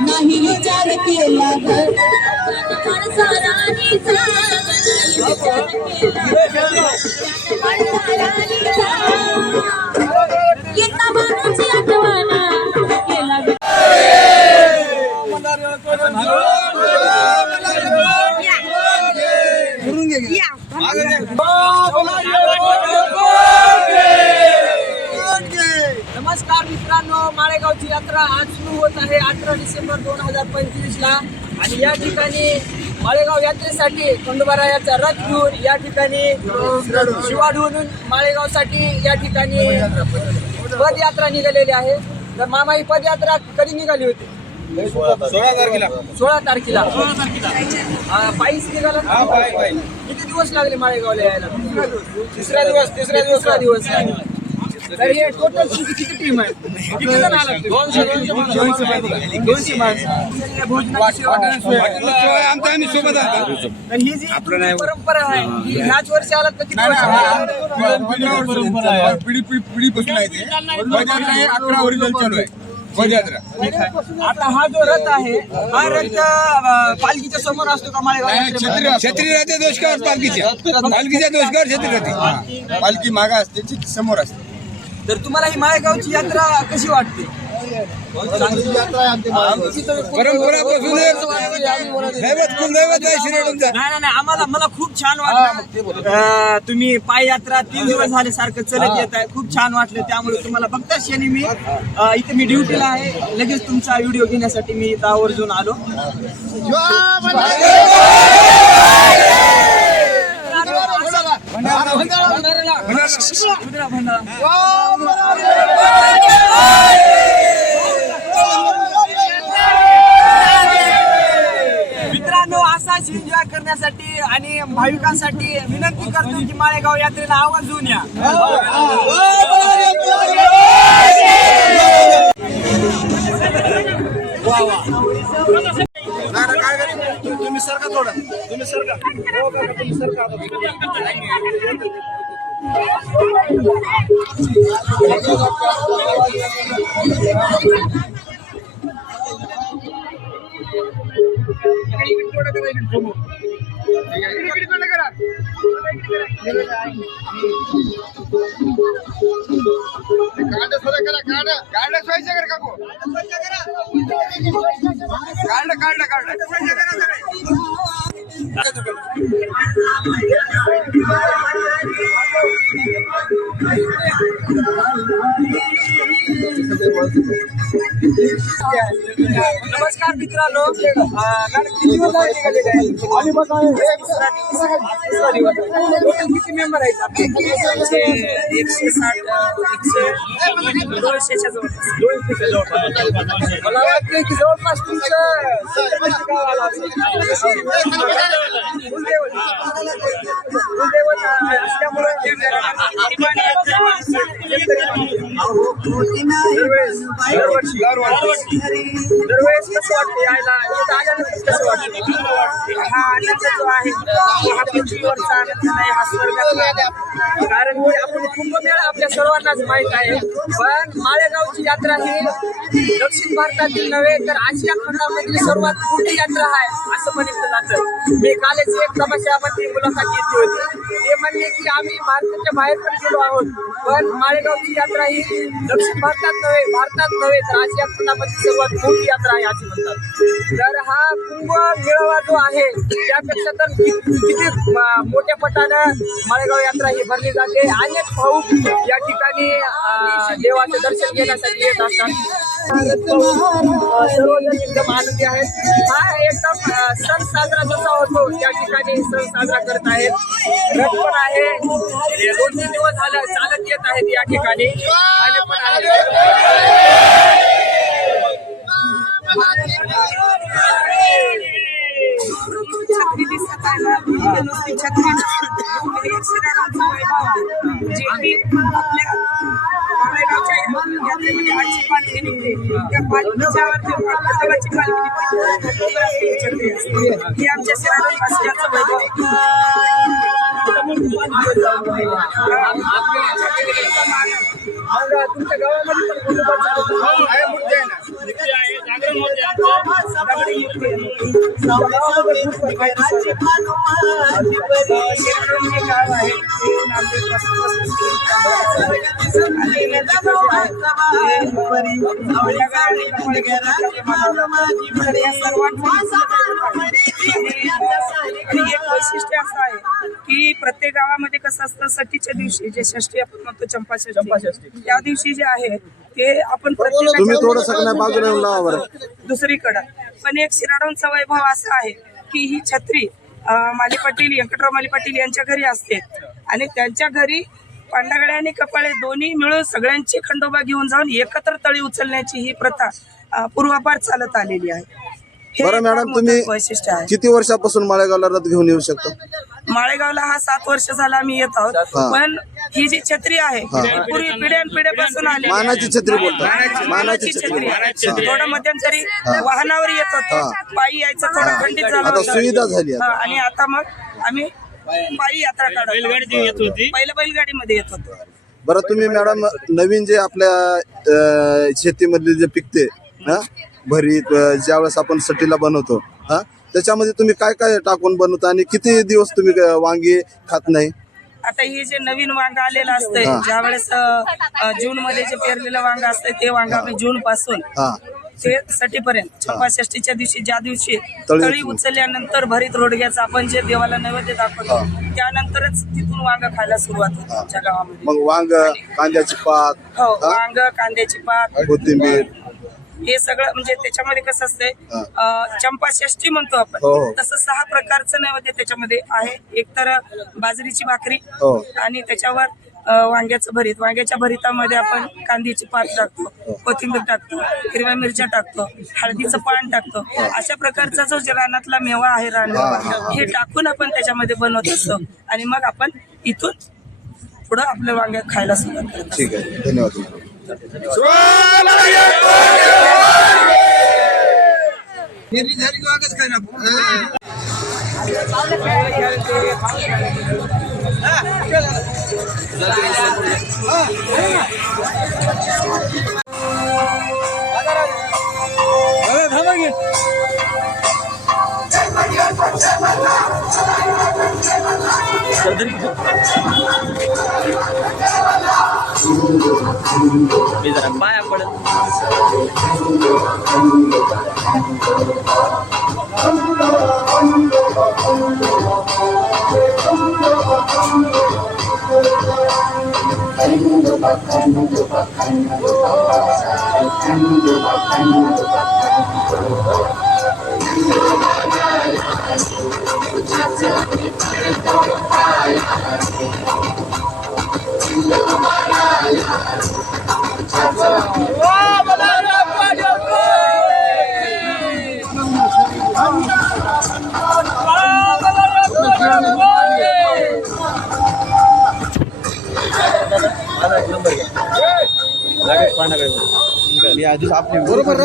नाही विचार केला नमस्कार मित्रांनो, माळेगावची यात्रा आज सुरू होत आहे 18 डिसेंबर 2025 ला आणि या ठिकाणी माळेगाव यात्रेसाठी खंडोबारायाचा रथ घेऊन या ठिकाणी शिवाढून माळेगावसाठी या ठिकाणी पदयात्रा निघालेली आहे. तर मामा, ही पदयात्रा कधी निघाली होती? 16 तारखेला पायीच निघाला. किती दिवस लागले माळेगावला यायला? तिसरा दिवस तर हे टोटल तुमची किती टीम आहे? किती जण आला? 200 माणसं. भोजनाची सोबत. तर ही जी परंपरा आहे ही ह्याच वर्षी आलात का? किती पिढी बसून आहे ते 11 ओरिजिनल चालू आहे पदयात्रा. आता हा जो रथ आहे हा रथ पालखीच्या समोर असतो का? माळेगाव छत्री राहते दोषकावर पालखीच्या दोषकावर छत्री राहते. पालखी मागा असते, समोर असते. तर तुम्हाला ही माळेगावची यात्रा कशी वाटते? परंपरापासून नाही, मला खूप छान वाटलं. तुम्ही पाययात्रा 3 दिवस झाले सारखं चलत येत आहे, खूप छान वाटलं. त्यामुळे तुम्हाला बघताच क्षणी मी इथे मी ड्युटीला आहे. लगेच तुमचा व्हिडिओ घेण्यासाठी मी इथं आवर्जून आलो. मित्रांनो, असाच एन्जॉय करण्यासाठी आणि भाविकांसाठी विनंती करतो की माळेगाव यात्रेला आवर्जून या. तुम्ही सरका थोडं, तुम्ही सरका. नमस्कार मित्रांनो, किती मेंबर आहेत आपले? 160 मला वाटतं की जवळपास तुमचं दरवेळेस कसं वाटतं यायला? कसं वाटतं? हा आनंद जो आहे हा पृथ्वीवरचा आनंद नाही, हा स्वर्गातला. कारण की आपण कुंभमेळा आपल्या सर्वांनाच माहीत आहे, पण माळेगावची यात्रा ही दक्षिण भारतातील नव्हे तर आशिया खंडामधील सर्वात मोठी यात्रा आहे असं म्हटलं जातं. मी कालच एक तमाशामध्ये मुलाखत घेतली होती. ते म्हणले की आम्ही भारताच्या बाहेर पण गेलो आहोत, पण माळेगावची यात्रा ही दक्षिण भारतात नव्हे तर आशिया खंडामधील सर्वात मोठी यात्रा आहे असे म्हणतात. तर हा कुंभ मेळावा जो आहे त्यापेक्षा तर किती मोठ्या पटानं माळेगाव यात्रा ही भरली जाते. अनेक भाऊक या ठिकाणी देवाचे दर्शन घेण्यासाठी येत असतात. सर्वजण एकदम आनंदी आहेत. हा एकदम सण साजरा जसा होतो त्या ठिकाणी सण साजरा करत आहेत. रथ पण आहे, 2-3 दिवस झालं चालत येत आहेत या ठिकाणी. आणि पण छत्री दिसत आहे, नुसती छत्री यात्रेमध्ये पालखी निघते. त्या पालखीची पालखी ही आमच्या मग तुमच्या गावामध्ये पण कुटुंबात चालत आहे, मूर्ती आहे ना. दगडी मूर्ती आहे. तुमच्या गावामध्ये खूप माहिती शेकडो जे गाव आहे ते नांदेडपासून 35 किलोमीटर आणि नदीचं जे आहे ते गावाने तर या सर्वांचं एक वैशिष्ट्य असं आहे की प्रत्येक गावामध्ये कसं असतं सटीच्या दिवशी जे षष्ठी आपण म्हणतो चंपाषष्ठी त्या दिवशी जे आहे ते आपण तुम्ही थोडं सगळ्या बाजूला येऊन लावा बरं. दुसरीकडं पण एक शिराडोंचा वैभव असा आहे की ही छत्री माली पाटील व्यंकटराव माली पाटील यांच्या घरी असते आणि त्यांच्या घरी पांडागड्या आणि कपाळे दोन्ही मिळून सगळ्यांची खंडोबा घेऊन जाऊन एकत्र तळी उचलण्याची ही प्रथा पूर्वापार चालत आलेली आहे. हे बरं मॅडम, फार तुम्ही मोठं वैशिष्ट्य आहे. किती वर्षापासून माळेगावला रथ घेऊन येऊ शकता? माळेगावला हा 7 वर्ष झाला आम्ही येत आहोत. पण ही जी छत्री आहे ती पूर्वी पिढ्यानपिढ्यापासून आली मानाची छत्री बोलतात. मानाची छत्री आहे. थोडं मध्यंतरी वाहनावर येत होतो, पायी यायचं थोडं खंडित झालं आता होतं. सुविधा झाली आहे. आणि आता मग आम्ही पायी यात्रा काढतो. पहिलं बैलगाडीमध्ये येत होतो. बरं, तुम्ही मॅडम नवीन जे आपल्या शेतीमधले जे पिकते भरीत ज्यावेळेस आपण सटीला बनवतो त्याच्यामध्ये तुम्ही काय काय टाकून बनवता आणि किती दिवस तुम्ही वांगी खात नाही? आता हे जे नवीन वांग आलेलं असतंय ज्या वेळेस जून मध्ये जे पेरलेलं वांग असतंय ते वांग आम्ही जून पासून ते सटीपर्यंत चंपाषष्टीच्या दिवशी ज्या दिवशी तळी उचलल्यानंतर भरीत रोडग्याचं आपण जे देवाला नैवेद्य दाखवतो त्यानंतरच तिथून वांग खायला सुरुवात होते आमच्या गावामध्ये. मग वांग, कांद्याची पात, हो, वांग, कांद्याची पात, कोथिंबीर हे सगळं म्हणजे त्याच्यामध्ये कसं असतंय चंपाषष्ठी म्हणतो आपण तसं 6 प्रकारचं नैवेद्य त्याच्यामध्ये आहे. एक तर बाजरीची भाकरी आणि त्याच्यावर वांग्याचं भरीत. वांग्याच्या भरीतामध्ये आपण कांद्याची पात टाकतो, कोथिंबीर टाकतो, हिरव्या मिरच्या टाकतो, हळदीचं पान टाकतो. अशा प्रकारचा जो रानातला मेवा आहे रानमेवा हे टाकून आपण त्याच्यामध्ये बनवत असतो आणि मग आपण इथून पुढं आपल्या वांग्या खायला सुरुवात करतो. ठीक आहे, धन्यवाद. झाली वांगच काय ना. पाया पडत बरोबर.